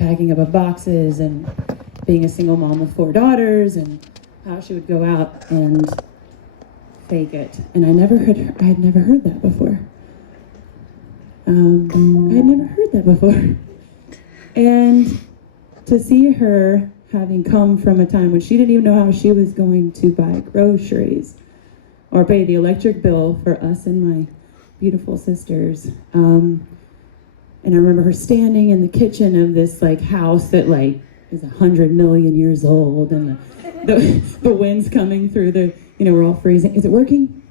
packing up of boxes and being a single mom of 4 daughters and how she would go out and fake it. And I had never heard that before. I had never heard that before. And to see her having come from a time when she didn't even know how she was going to buy groceries or pay the electric bill for us and my beautiful sisters. And I remember her standing in the kitchen of this like house that like is 100 million years old, and the wind's coming through the, we're all freezing. Is it working?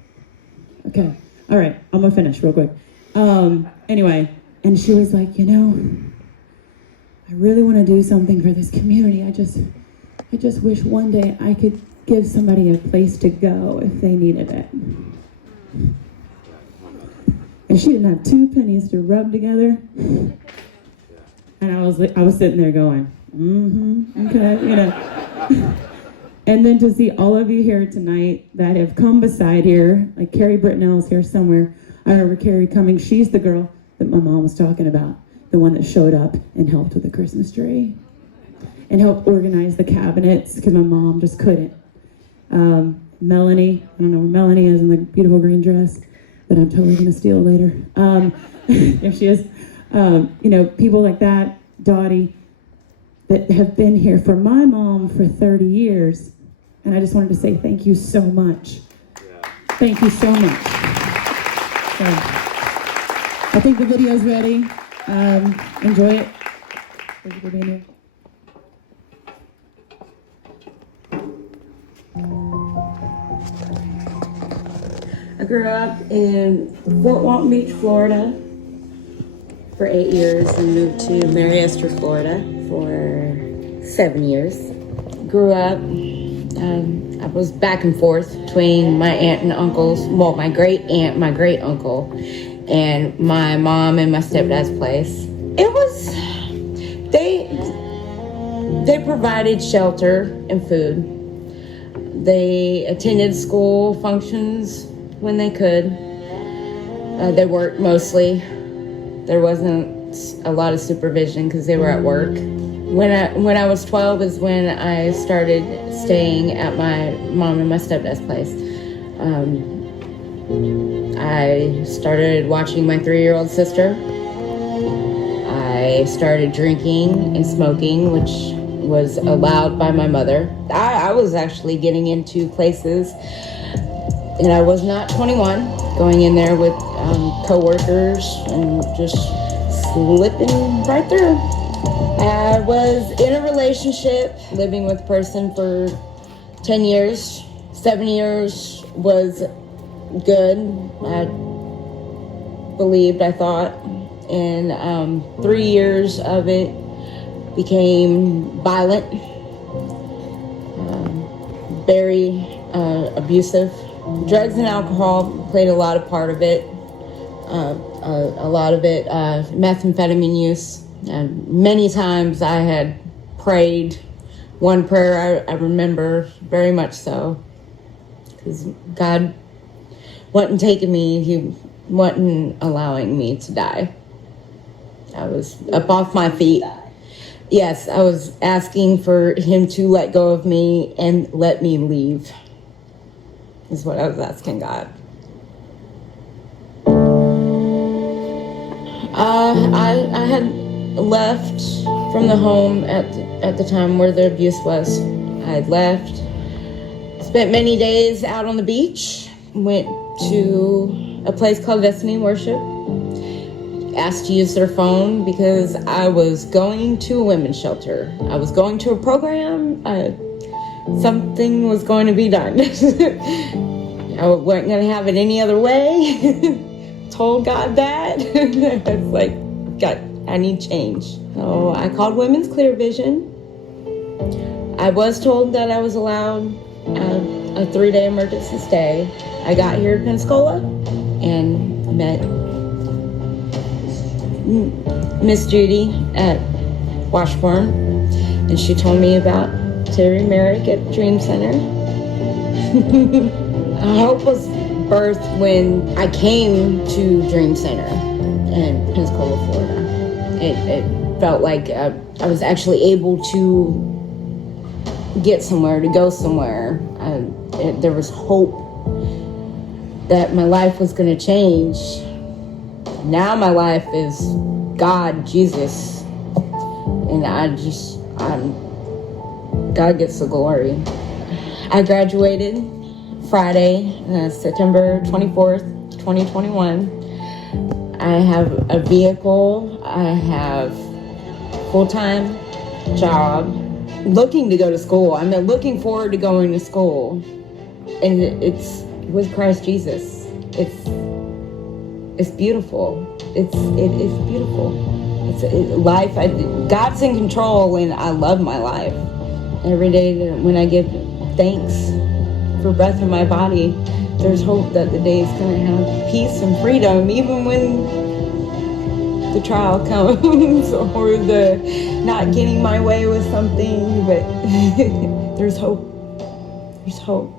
Okay. All right. I'm gonna finish real quick. Anyway, and she was like, I really want to do something for this community. I just wish one day I could give somebody a place to go if they needed it. And she didn't have 2 pennies to rub together. And I was sitting there going, okay, And then to see all of you here tonight that have come beside here, like Carrie Britnell's here somewhere. I remember Carrie coming. She's the girl that my mom was talking about, the one that showed up and helped with the Christmas tree and helped organize the cabinets because my mom just couldn't. Melanie, I don't know where Melanie is in the beautiful green dress that I'm totally going to steal later. There she is. People like that, Dottie, that have been here for my mom for 30 years. And I just wanted to say thank you so much. Yeah. Thank you so much. So, I think the video's ready. Enjoy it. Thank you for being here. I grew up in Fort Walton Beach, Florida for 8 years and moved to Mary Esther, Florida for 7 years. Grew up, I was back and forth between my aunt and uncles, well, my great aunt, my great uncle, and my mom and my stepdad's place. It was, they provided shelter and food. They attended school functions when they could. They worked mostly. There wasn't a lot of supervision because they were at work. When I was 12 is when I started staying at my mom and my stepdad's place. I started watching my 3-year-old sister. I started drinking and smoking, which was allowed by my mother. I was actually getting into places, and I was not 21, going in there with co-workers and just slipping right through. I was in a relationship, living with a person for 10 years. 7 years was good, I thought. And 3 years of it became violent, very abusive. Drugs and alcohol played a lot of part of it. A lot of it, methamphetamine use. And many times I had prayed one prayer I remember very much so, because God wasn't taking me, He wasn't allowing me to die. I was up off my feet. Yes, I was asking for Him to let go of me and let me leave, is what I was asking God. I had left from the home at the time where the abuse was. I had left, spent many days out on the beach, went to a place called Bethany Wilson, asked to use their phone because I was going to a women's shelter. I was going to a program. Something was going to be done. I wasn't going to have it any other way. Told God that. I was like, God, I need change. So I called Women's Clear Vision. I was told that I was allowed a 3-day emergency stay. I got here to Pensacola and met Miss Judy at Washburn, and she told me about Terri Merrick at Dream Center. Hope was birthed when I came to Dream Center in Pensacola, Florida. felt like I was actually able to get somewhere, to go somewhere. There was hope that my life was going to change. Now my life is God, Jesus, and God gets the glory. I graduated Friday, September 24th, 2021. I have a vehicle, I have a full-time job, looking to go to school. I'm looking forward to going to school, and it's with Christ Jesus. It's beautiful. It is beautiful. Life. God's in control, and I love my life. Every day when I give thanks for breath in my body, there's hope that the day is going to have peace and freedom, even when the trial comes or the not getting my way with something. But there's hope. There's hope.